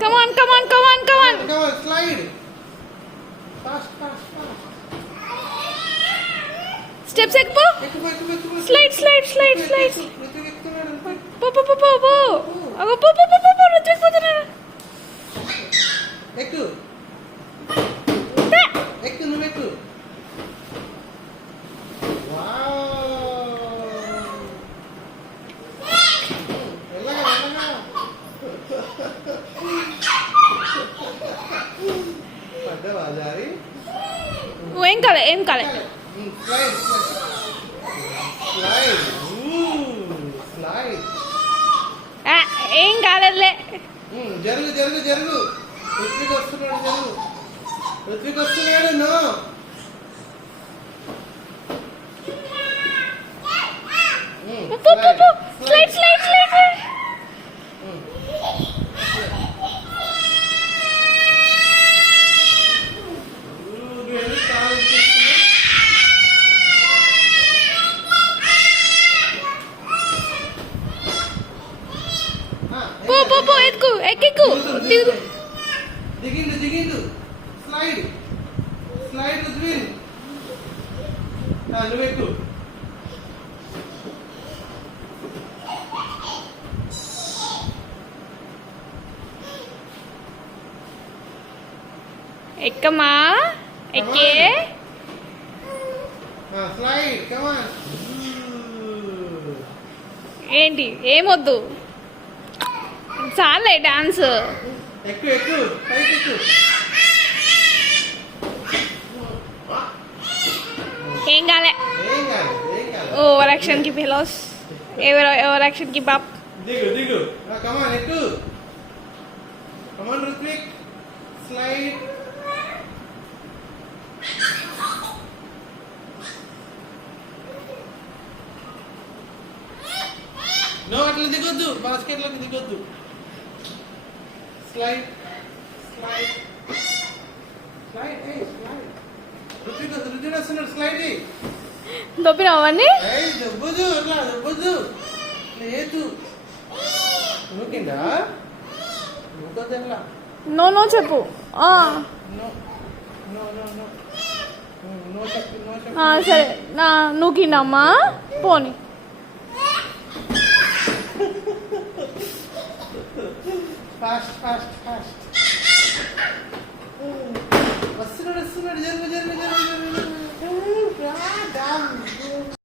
Come on, come on, come on, come on. Come on, slide. Fast, fast, fast. Steps ekko. ఎక్కు. Slide, slide, slide, slide. Ruthvik ఎక్కుతున్నాడు. పో పో పో పో పో. అగో పో పో పో పో రుత్విక్ పోతున్నాడు. ఎక్కు. ఎక్కు నువ్వు ఎక్కు. ఏం కాలే ఏం కాలే. ఏం కాలేదులే. జరుగు జరుగు జరుగు. రుత్విక్ వస్తున్నాడు జరుగు. రుత్విక్ వస్తున్నాడు. నో పో పో పో. Slide slide slide. పో పో పో ఎక్కు ఎక్కెక్కు. దిగిండు. Slide slide Ruthvik. నువ్వు ఎక్కు. ఎక్కమా ఎక్కే. Slide come on. ఏంటి ఏమొద్దు చాలే డాన్స్. ఎక్కు పైకి ఎక్కు. ఏం కాలే. ఓవర్ యాక్షన్ కి ఫెలోస్. ఓవర్ యాక్షన్ కి బాప్. దిగు కమ్ ఆన్ ఎక్కు. Come on Ruthvik. Slide. No అట్లా దిగొద్దు. బాస్కెట్ లోకి దిగొద్దు. Slide slide slide. రుత్విక్ వస్తున్నాడు. స్లైడ్. దొబ్బినావు అవన్నీ. దొబ్బొద్దు అట్లా దొబ్బొద్దు. లేదు నూకిందా నూకొద్దు అట్లా. నో నో చెప్పు. సరే నూకిండమ్మా పోనీ. Fast fast fast. వస్తున్నాడు. జరుగు.